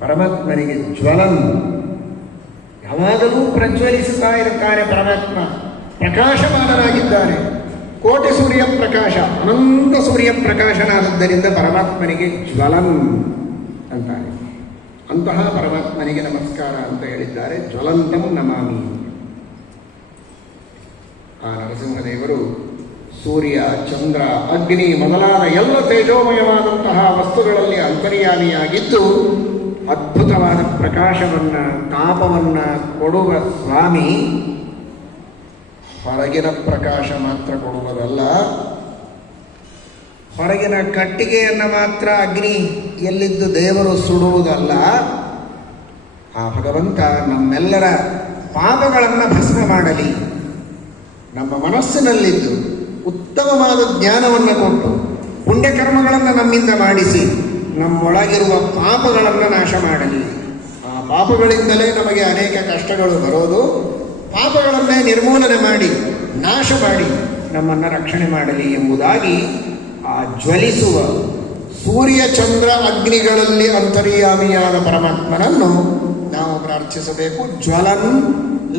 ಪರಮಾತ್ಮನಿಗೆ ಜ್ವಲನ್, ಯಾವಾಗಲೂ ಪ್ರಜ್ವಲಿಸುತ್ತಾ ಇರುತ್ತಾನೆ ಪರಮಾತ್ಮ, ಪ್ರಕಾಶಮಾನನಾಗಿದ್ದಾನೆ. ಕೋಟಿ ಸೂರ್ಯ ಪ್ರಕಾಶ, ಅನಂತ ಸೂರ್ಯ ಪ್ರಕಾಶನಾದದ್ದರಿಂದ ಪರಮಾತ್ಮನಿಗೆ ಜ್ವಲನ್ ಅಂತಾರೆ. ಅಂತಹ ಪರಮಾತ್ಮನಿಗೆ ನಮಸ್ಕಾರ ಅಂತ ಹೇಳಿದ್ದಾರೆ. ಜ್ವಲಂತಂ ನಮಾಮಿ. ಆ ನರಸಿಂಹದೇವರು ಸೂರ್ಯ, ಚಂದ್ರ, ಅಗ್ನಿ ಮೊದಲಾದ ಎಲ್ಲ ತೇಜೋಮಯವಾದಂತಹ ವಸ್ತುಗಳಲ್ಲಿ ಅಂತರ್ಯಾಮಿಯಾಗಿದ್ದು ಅದ್ಭುತವಾದ ಪ್ರಕಾಶವನ್ನು, ತಾಪವನ್ನು ಕೊಡುವ ಸ್ವಾಮಿ. ಹೊರಗಿನ ಪ್ರಕಾಶ ಮಾತ್ರ ಕೊಡುವುದಲ್ಲ, ಹೊರಗಿನ ಕಟ್ಟಿಗೆಯನ್ನು ಮಾತ್ರ ಅಗ್ನಿ ಎಲ್ಲಿದ್ದು ದೇವರು ಸುಡುವುದಲ್ಲ. ಆ ಭಗವಂತ ನಮ್ಮೆಲ್ಲರ ಪಾಪಗಳನ್ನು ಭಸ್ಮ ಮಾಡಲಿ, ನಮ್ಮ ಮನಸ್ಸಿನಲ್ಲಿದ್ದು ಉತ್ತಮವಾದ ಜ್ಞಾನವನ್ನು ಕೊಟ್ಟು ಪುಣ್ಯಕರ್ಮಗಳನ್ನು ನಮ್ಮಿಂದ ಮಾಡಿಸಿ ನಮ್ಮೊಳಗಿರುವ ಪಾಪಗಳನ್ನು ನಾಶ ಮಾಡಲಿ. ಆ ಪಾಪಗಳಿಂದಲೇ ನಮಗೆ ಅನೇಕ ಕಷ್ಟಗಳು ಬರೋದು. ಪಾಪಗಳನ್ನೇ ನಿರ್ಮೂಲನೆ ಮಾಡಿ, ನಾಶ ಮಾಡಿ ನಮ್ಮನ್ನು ರಕ್ಷಣೆ ಮಾಡಲಿ ಎಂಬುದಾಗಿ ಆ ಜ್ವಲಿಸುವ ಸೂರ್ಯ, ಚಂದ್ರ, ಅಗ್ನಿಗಳಲ್ಲಿ ಅಂತರ್ಯಾಮಿಯಾದ ಪರಮಾತ್ಮನನ್ನು ನಾವು ಪ್ರಾರ್ಥಿಸಬೇಕು. ಜ್ವಲನ್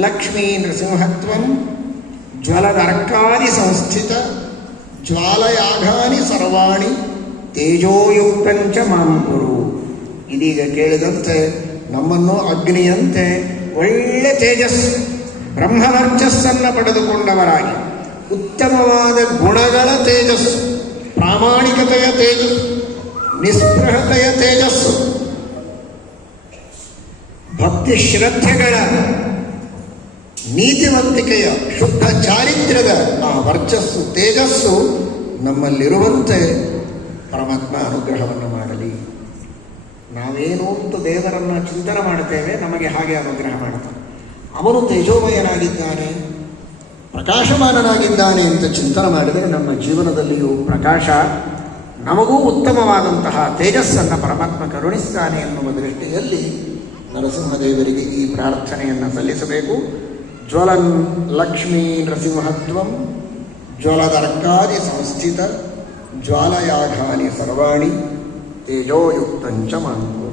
ಲಕ್ಷ್ಮೀ ನೃಸಿಂಹತ್ವಂ ಜ್ವಲದರ್ಕಾದಿ ಸಂಸ್ಥಿತ ಜ್ವಾಲಯಾಘಾನಿ ಸರ್ವಾಣಿ ತೇಜೋಯುಕ್ತಂಚ ಮಾಂ ಕುರು. ಇದೀಗ ಕೇಳಿದಂತೆ ನಮ್ಮನ್ನು ಅಗ್ನಿಯಂತೆ ಒಳ್ಳೆ ತೇಜಸ್ಸು, ಬ್ರಹ್ಮವರ್ಚಸ್ಸನ್ನು ಪಡೆದುಕೊಂಡವರಾಗಿ ಉತ್ತಮವಾದ ಗುಣಗಳ ತೇಜಸ್ಸು, ಪ್ರಾಮಾಣಿಕತೆಯ ತೇಜಸ್ಸು, ನಿಸ್ಪೃಹತೆಯ ತೇಜಸ್ಸು, ಭಕ್ತಿ ಶ್ರದ್ಧೆಗಳ, ನೀತಿವಂತಿಕೆಯ, ಶುದ್ಧ ಚಾರಿತ್ರ್ಯದ ಆ ವರ್ಚಸ್ಸು, ತೇಜಸ್ಸು ನಮ್ಮಲ್ಲಿರುವಂತೆ ಪರಮಾತ್ಮ ಅನುಗ್ರಹವನ್ನು ಮಾಡಲಿ. ನಾವೇನು ಅಂತ ದೇವರನ್ನು ಚಿಂತನೆ ಮಾಡುತ್ತೇವೆ, ನಮಗೆ ಹಾಗೆ ಅನುಗ್ರಹ ಮಾಡ್ತಾನೆ. ಅವನು ತೇಜೋಮಯನಾಗಿದ್ದಾನೆ, ಪ್ರಕಾಶಮಾನನಾಗಿದ್ದಾನೆ ಅಂತ ಚಿಂತನೆ ಮಾಡಿದರೆ ನಮ್ಮ ಜೀವನದಲ್ಲಿಯೂ ಪ್ರಕಾಶ, ನಮಗೂ ಉತ್ತಮವಾದಂತಹ ತೇಜಸ್ಸನ್ನು ಪರಮಾತ್ಮ ಕರುಣಿಸ್ತಾನೆ ಎನ್ನುವ ದೃಷ್ಟಿಯಲ್ಲಿ ನರಸಿಂಹದೇವರಿಗೆ ಈ ಪ್ರಾರ್ಥನೆಯನ್ನು ಸಲ್ಲಿಸಬೇಕು. ಜ್ವಲನ್ ಲಕ್ಷ್ಮೀ ನೃಸಿಂಹತ್ವಂ ಜ್ವಲದರ್ಕಾದಿ ಸಂಸ್ಥಿತ ಜ್ವಾಲಯಾಘಾನಿ ಸರ್ವಾಣಿ ತೇಜೋಯುಕ್ತಂಚ ಮಾಂ ಕುರು.